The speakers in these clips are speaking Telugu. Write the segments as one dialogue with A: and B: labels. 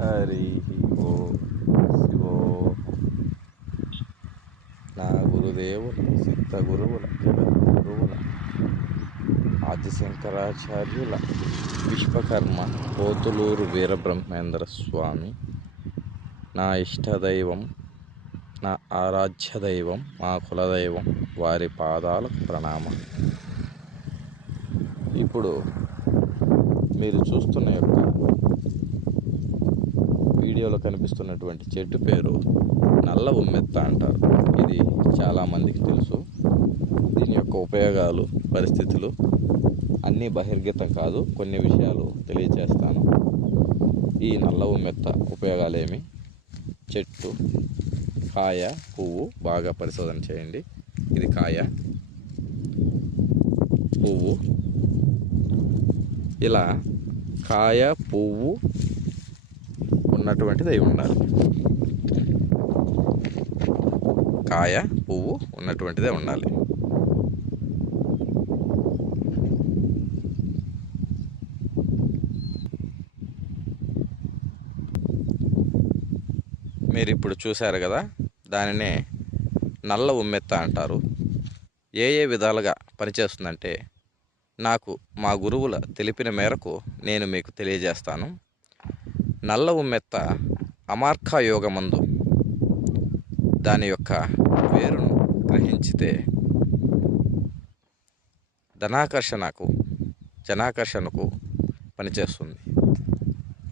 A: హరి ఓ శివో. నా గురుదేవుల సిద్ధ గురువుల జగద్గురువుల ఆదిశంకరాచార్యుల విశ్వకర్మ కోతులూరు వీరబ్రహ్మేంద్ర స్వామి నా ఇష్టదైవం నా ఆరాధ్య దైవం మా కులదైవం వారి పాదాలకు ప్రణామం. ఇప్పుడు మీరు చూస్తున్న యొక్క వీడియోలో కనిపిస్తున్నటువంటి చెట్టు పేరు నల్ల ఉమ్మెత్త అంటారు. ఇది చాలామందికి తెలుసు. దీని యొక్క ఉపయోగాలు పరిస్థితులు అన్నీ బహిర్గతం కాదు. కొన్ని విషయాలు తెలియజేస్తాను ఈ నల్ల ఉమ్మెత్త ఉపయోగాలేమి? చెట్టు కాయ పువ్వు బాగా పరిశోధన చేయండి. ఇది కాయ పువ్వు. ఇలా కాయ పువ్వు ఉన్నటువంటిది అయి ఉండాలి. కాయ పువ్వు ఉన్నటువంటిదే ఉండాలి. మీరు ఇప్పుడు చూశారు కదా దానినే నల్ల ఉమ్మెత్త అంటారు. ఏ ఏ విధాలుగా పనిచేస్తుందంటే నాకు మా గురువుల తెలిపిన మేరకు నేను మీకు తెలియజేస్తాను. నల్ల ఉమ్మెత్త అమార్కా యోగమందు దాని యొక్క వేరును గ్రహించితే ధనాకర్షణకు జనాకర్షణకు పనిచేస్తుంది.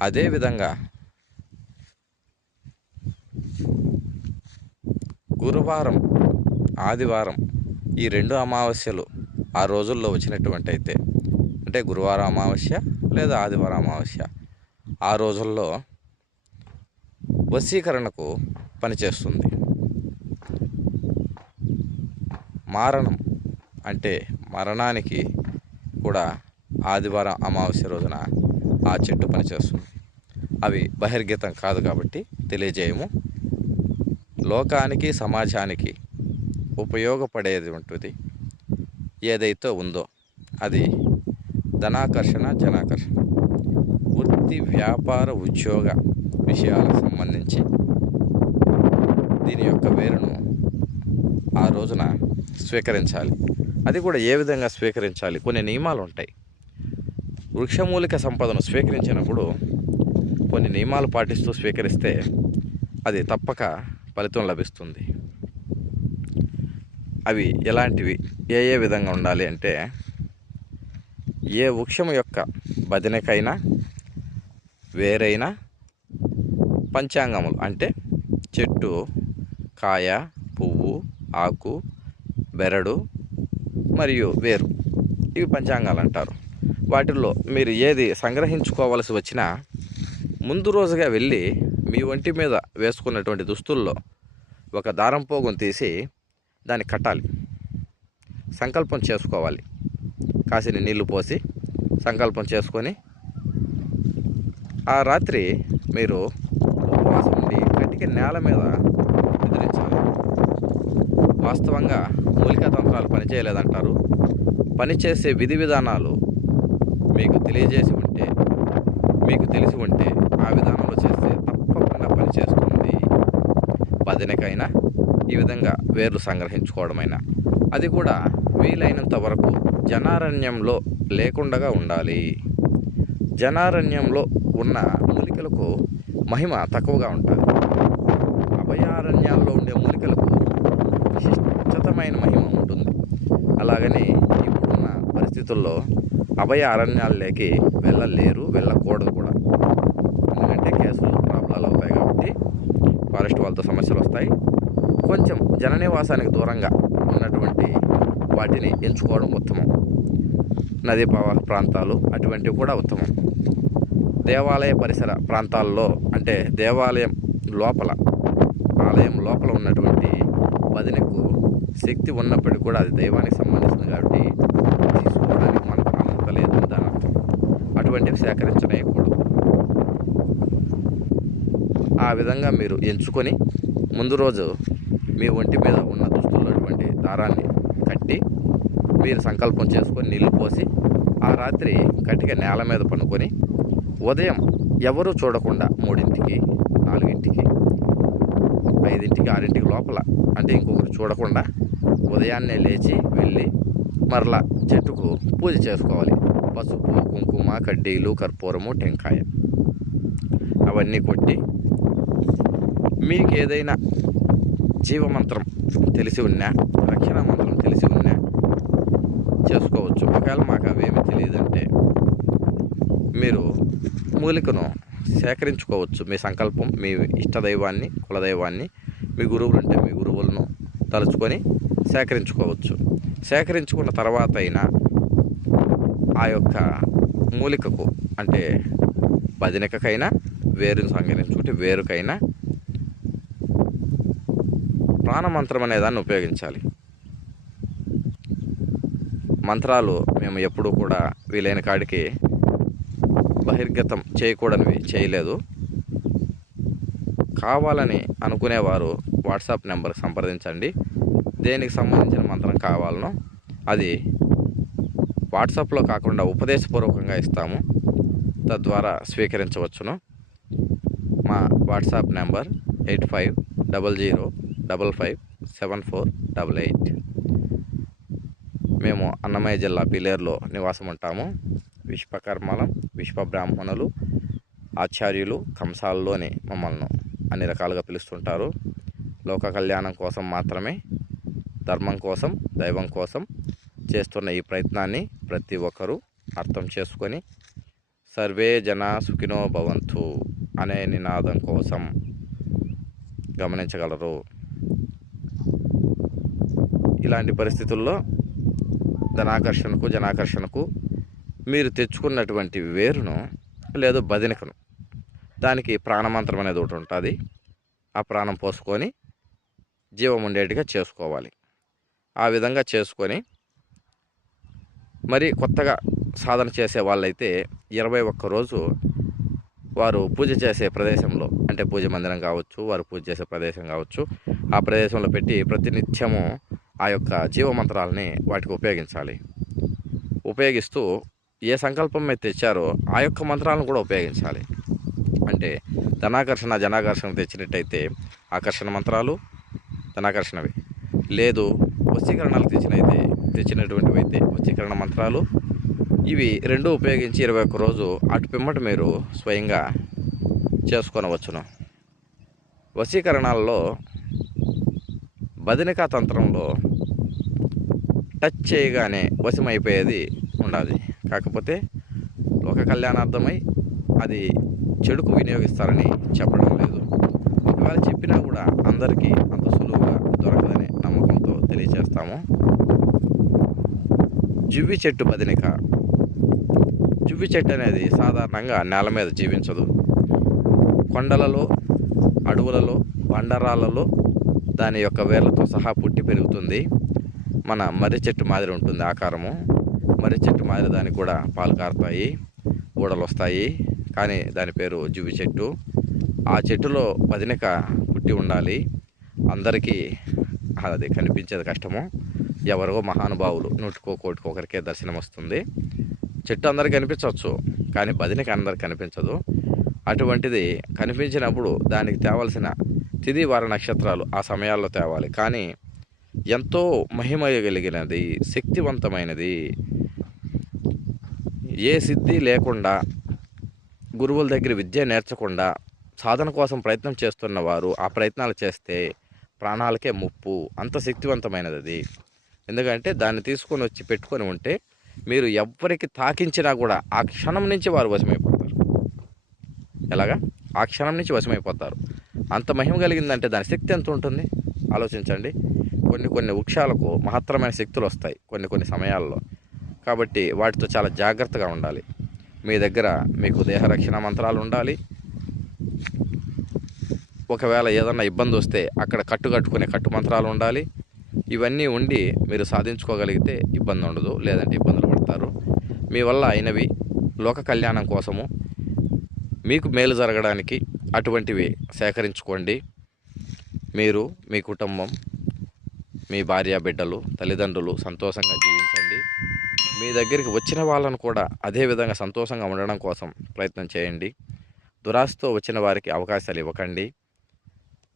A: అదేవిధంగా గురువారం ఆదివారం ఈ రెండు అమావాస్యలు ఆ రోజుల్లో వచ్చినటువంటి అయితే అంటే గురువారం అమావాస్య లేదా ఆదివారం అమావాస్య ఆ రోజుల్లో వశీకరణకు పనిచేస్తుంది. మారణం అంటే మరణానికి కూడా ఆదివారం అమావాస్య రోజున ఆ చెట్టు పనిచేస్తుంది. అవి బహిర్గతం కాదు కాబట్టి తెలియజేయము. లోకానికి సమాజానికి ఉపయోగపడేది ఉంటుంది. ఏదైతే ఉందో అది ధనాకర్షణ జనాకర్షణ. వృత్తి వ్యాపార ఉద్యోగ విషయాలకు సంబంధించి దీని యొక్క వేరును ఆ రోజున స్వీకరించాలి. అది కూడా ఏ విధంగా స్వీకరించాలి? కొన్ని నియమాలు ఉంటాయి. వృక్షమూలిక సంపదను స్వీకరించినప్పుడు కొన్ని నియమాలు పాటిస్తూ స్వీకరిస్తే అది తప్పక ఫలితం లభిస్తుంది. అవి ఎలాంటివి? ఏ ఏ విధంగా ఉండాలి అంటే ఏ వృక్షం యొక్క భజనకైనా వేరైనా పంచాంగములు. అంటే చెట్టు కాయ పువ్వు ఆకు బెరడు మరియు వేరు. ఇవి పంచాంగాలు అంటారు. వాటిల్లో మీరు ఏది సంగ్రహించుకోవలసి వచ్చినా ముందు రోజుగా వెళ్ళి మీ ఒంటి మీద వేసుకున్నటువంటి దుస్తుల్లో ఒక దారం పోగును తీసి దాన్ని కట్టాలి. సంకల్పం చేసుకోవాలి. కాసిన నీళ్ళు పోసి సంకల్పం చేసుకొని ఆ రాత్రి మీరు ఉపవాసం ఉండి గట్టిగా నేల మీద నిద్రించాలి. వాస్తవంగా మూలికా తంత్రాలు పనిచేయలేదంటారు. పనిచేసే విధి విధానాలు మీకు తెలియజేసి ఉంటే మీకు తెలిసి ఉంటే ఆ విధానంలో చేస్తే తప్పకుండా పనిచేస్తుంది. భజనకైనా ఈ విధంగా వేర్లు సంగ్రహించుకోవడమైనా. అది కూడా వీలైనంత వరకు జనారణ్యంలో లేకుండా ఉండాలి. జనారణ్యంలో ఉన్న మూలికలకు మహిమ తక్కువగా ఉంటుంది అభయారణ్యాల్లో ఉండే మూలికలకు విశిష్టమైన మహిమ ఉంటుంది. అలాగని ఇప్పుడున్న పరిస్థితుల్లో అభయ అరణ్యాల్లోకి వెళ్ళలేరు వెళ్ళకూడదు కూడా. ఎందుకంటే కేసులు ప్రాబ్లాలు అవుతాయి కాబట్టి ఫారెస్ట్ వాళ్ళతో సమస్యలు వస్తాయి. కొంచెం జననివాసానికి దూరంగా ఉన్నటువంటి వాటిని ఎంచుకోవడం ఉత్తమం. నదీ ప్రవాహ ప్రాంతాలు అటువంటివి కూడా ఉత్తమం. దేవాలయ పరిసర ప్రాంతాల్లో అంటే దేవాలయం లోపల ఆలయం లోపల ఉన్నటువంటి వదినకు శక్తి ఉన్నప్పటికీ కూడా అది దైవానికి సంబంధించింది కాబట్టి తీసుకోవడానికి మనకు ప్రాముఖ్యత లేదు దాని అర్థం. అటువంటివి సేకరించనేయకూడదు. ఆ విధంగా మీరు ఎంచుకొని ముందు రోజు మీ ఒంటి మీద ఉన్న దుస్తులు అటువంటి దారాన్ని కట్టి మీరు సంకల్పం చేసుకొని నీళ్ళు పోసి ఆ రాత్రి గట్టిగా నేల మీద పనుకొని ఉదయం ఎవరు చూడకుండా మూడింటికి నాలుగింటికి ఐదింటికి ఆరింటికి లోపల అంటే ఇంకొకరు చూడకుండా ఉదయాన్నే లేచి వెళ్ళి మరలా చెట్టుకు పూజ చేసుకోవాలి. పసుపు కుంకుమ కడ్డీలు కర్పూరము టెంకాయ అవన్నీ కొట్టి మీకు ఏదైనా జీవమంత్రం తెలిసి ఉన్నా రక్షణ మంత్రం చేసుకోవచ్చు. ఒకవేళ మాకు అవేమి తెలియదంటే మీరు మూలికను సేకరించుకోవచ్చు. మీ సంకల్పం మీ ఇష్టదైవాన్ని కులదైవాన్ని మీ గురువులు అంటే మీ గురువులను తలుచుకొని సేకరించుకోవచ్చు. సేకరించుకున్న తర్వాత అయినా ఆ యొక్క మూలికకు అంటే భజనికకైనా వేరుని సంగరించుకుంటే వేరుకైనా ప్రాణమంత్రం అనే దాన్ని ఉపయోగించాలి. మంత్రాలు మేము ఎప్పుడూ కూడా వీలైన కాడికి బహిర్గతం చేయకూడనివి చేయలేదు. కావాలని అనుకునేవారు వాట్సాప్ నెంబర్ సంప్రదించండి. దేనికి సంబంధించిన మంత్రం కావాలనో అది వాట్సాప్లో కాకుండా ఉపదేశపూర్వకంగా ఇస్తాము. తద్వారా స్వీకరించవచ్చును. మా WhatsApp number eight five double zero double five seven four double eight. మేము అన్నమయ్య జిల్లా పిలేరులో నివాసం ఉంటాము. విశ్వకర్మలం విశ్వ బ్రాహ్మణులు ఆచార్యులు కంసాలలోని మమ్మల్ని అన్ని రకాలుగా పిలుస్తుంటారు. లోక కళ్యాణం కోసం మాత్రమే ధర్మం కోసం దైవం కోసం చేస్తున్న ఈ ప్రయత్నాన్ని ప్రతి ఒక్కరూ అర్థం చేసుకొని సర్వే జన సుఖినో భవంతు అనే నినాదం కోసం గమనించగలరు. ఇలాంటి పరిస్థితుల్లో ధనాకర్షణకు జనాకర్షణకు మీరు తెచ్చుకున్నటువంటి వేరును లేదు బదినికను. దానికి ప్రాణమంత్రం అనేది ఒకటి ఉంటుంది. ఆ ప్రాణం పోసుకొని జీవం ఉండేట్టుగా చేసుకోవాలి. ఆ విధంగా చేసుకొని మరి కొత్తగా సాధన చేసే వాళ్ళైతే ఇరవై ఒక్క రోజు వారు పూజ చేసే ప్రదేశంలో అంటే పూజ మందిరం కావచ్చు వారు పూజ చేసే ప్రదేశం కావచ్చు ఆ ప్రదేశంలో పెట్టి ప్రతినిత్యము ఆ యొక్క జీవమంత్రాలని వాటికి ఉపయోగించాలి. ఉపయోగిస్తూ ఏ సంకల్పం మీద తెచ్చారో ఆ యొక్క మంత్రాలను కూడా ఉపయోగించాలి. అంటే ధనాకర్షణ జనాకర్షణ తెచ్చినట్టయితే ఆకర్షణ మంత్రాలు ధనాకర్షణవి. లేదు వశీకరణాలు తెచ్చినైతే తెచ్చినటువంటివి అయితే వశీకరణ మంత్రాలు. ఇవి రెండు ఉపయోగించి ఇరవై ఒక్క రోజు అటు పిమ్మట మీరు స్వయంగా చేసుకొనవచ్చును. వశీకరణాల్లో బదినికా తంత్రంలో టచ్ చేయగానే వశమైపోయేది ఉండాలి. కాకపోతే లోక కళ్యాణార్థమై అది చెడుకు వినియోగిస్తారని చెప్పడం లేదు. ఒకవేళ చెప్పినా కూడా అందరికీ అంత సులువుగా దొరకదనే నమ్మకంతో తెలియజేస్తాము జువ్వి చెట్టు బదినిక. జువ్వి చెట్టు అనేది సాధారణంగా నేల మీద జీవించదు. కొండలలో అడవులలో బండరాలలో దాని యొక్క వేర్లతో సహా పుట్టి పెరుగుతుంది. మన మర్రి చెట్టు మాదిరి ఉంటుంది ఆకారము. మర్రి చెట్టు మాదిరి దానికి కూడా పాలు కారుతాయి ఊడలు వస్తాయి కానీ దాని పేరు జువి చెట్టు. ఆ చెట్టులో పదినక పుట్టి ఉండాలి. అందరికీ అది కనిపించేది కష్టము. ఎవరో మహానుభావులు నూటికో కోటికో ఒకరికే దర్శనం వస్తుంది చెట్టు అందరికి కనిపించవచ్చు కానీ బదినికి అందరికి కనిపించదు. అటువంటిది కనిపించినప్పుడు దానికి తేవాల్సిన తిది వార నక్షత్రాలు ఆ సమయాల్లో తేవాలి. కానీ ఎంతో మహిమయగలిగినది శక్తివంతమైనది. ఏ సిద్ధి లేకుండా గురువుల దగ్గర విద్య నేర్చకుండా సాధన కోసం ప్రయత్నం చేస్తున్న వారు ఆ ప్రయత్నాలు చేస్తే ప్రాణాలకే ముప్పు అంత శక్తివంతమైనది అది ఎందుకంటే దాన్ని తీసుకొని వచ్చి పెట్టుకొని ఉంటే మీరు ఎవరికి తాకించినా కూడా ఆ క్షణం నుంచి వారు వశమైపోతారు. ఎలాగా? ఆ క్షణం నుంచి వశమైపోతారు. అంత మహిమ కలిగిందంటే దాని శక్తి ఎంత ఉంటుంది? ఆలోచించండి. కొన్ని కొన్ని వృక్షాలకు మహత్తరమైన శక్తులు వస్తాయి కొన్ని కొన్ని సమయాల్లో. కాబట్టి వాటితో చాలా జాగ్రత్తగా ఉండాలి. మీ దగ్గర మీకు దేహరక్షణ మంత్రాలు ఉండాలి. ఒకవేళ ఏదన్నా ఇబ్బంది వస్తే అక్కడ కట్టు కట్టుకునే కట్టు మంత్రాలు ఉండాలి. ఇవన్నీ ఉండి మీరు సాధించుకోగలిగితే ఇబ్బంది ఉండదు లేదంటే ఇబ్బందులు పడతారు. మీ వల్ల అయినవి లోక కళ్యాణం కోసము మీకు మేలు జరగడానికి అటువంటివి సేకరించుకోండి. మీరు మీ కుటుంబం మీ భార్య బిడ్డలు తల్లిదండ్రులు సంతోషంగా జీవించండి. మీ దగ్గరికి వచ్చిన వాళ్ళను కూడా అదే విధంగా సంతోషంగా ఉండడం కోసం ప్రయత్నం చేయండి. దురాశతో వచ్చిన వారికి అవకాశాలు ఇవ్వకండి.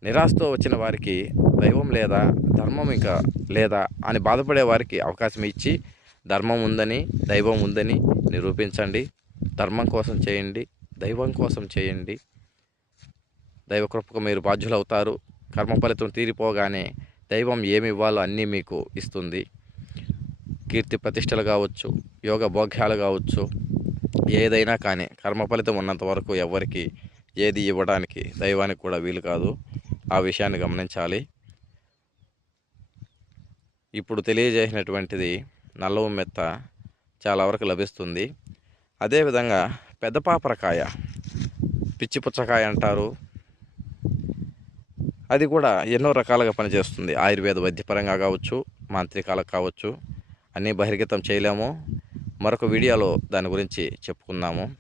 A: నిరాశతో వచ్చిన వారికి దైవం లేదా ధర్మం ఇంకా లేదా అని బాధపడే వారికి అవకాశం ఇచ్చి ధర్మం ఉందని దైవం ఉందని నిరూపించండి. ధర్మం కోసం చేయండి. దైవం కోసం చేయండి. దైవ కృపకు మీరు బాధ్యులవుతారు. కర్మ ఫలితం తీరిపోగానే దైవం ఏమి ఇవ్వాలో అన్నీ మీకు ఇస్తుంది. కీర్తి ప్రతిష్టలు కావచ్చు యోగ భోగ్యాలు కావచ్చు ఏదైనా కానీ కర్మ ఫలితం ఉన్నంత వరకు ఎవరికి ఏది ఇవ్వడానికి దైవానికి కూడా వీలు కాదు. ఆ విషయాన్ని గమనించాలి. ఇప్పుడు తెలియజేసినటువంటిది నల్లవ మెత్త చాలా వరకు లభిస్తుంది. అదేవిధంగా పెద్ద పాపరకాయ పిచ్చిపుచ్చకాయ అంటారు అది కూడా ఎన్నో రకాలుగా పనిచేస్తుంది. ఆయుర్వేద వైద్యపరంగా కావచ్చు మాంత్రికాలకు కావచ్చు అన్నీ బహిర్గతం చేయలేము. మరొక వీడియోలో దాని గురించి చెప్పుకుందాము.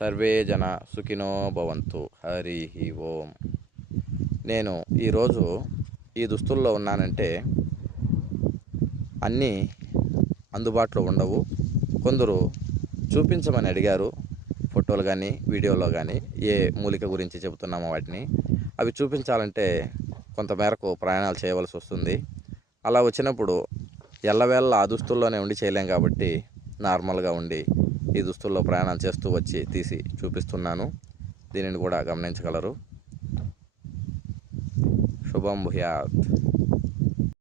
A: సర్వే జన సుఖినో భవంతు. హరి ఓం. నేను ఈరోజు ఈ దుస్తుల్లో ఉన్నానంటే అన్నీ అందుబాటులో ఉండవు. కొందరు చూపించమని అడిగారు. ఫోటోలు కానీ వీడియోలో కానీ ఏ మూలిక గురించి చెబుతున్నామో వాటిని అవి చూపించాలంటే కొంత మేరకు ప్రయాణాలు చేయవలసి వస్తుంది. అలా వచ్చినప్పుడు ఎల్లవేళ ఆ దుస్తుల్లోనే ఉండి చేయలేం కాబట్టి నార్మల్గా ఉండి ఈ దుస్తుల్లో ప్రయాణాలు చేస్తూ వచ్చి తీసి చూపిస్తున్నాను. దీనిని కూడా గమనించగలరు. శుభం భూయాత్.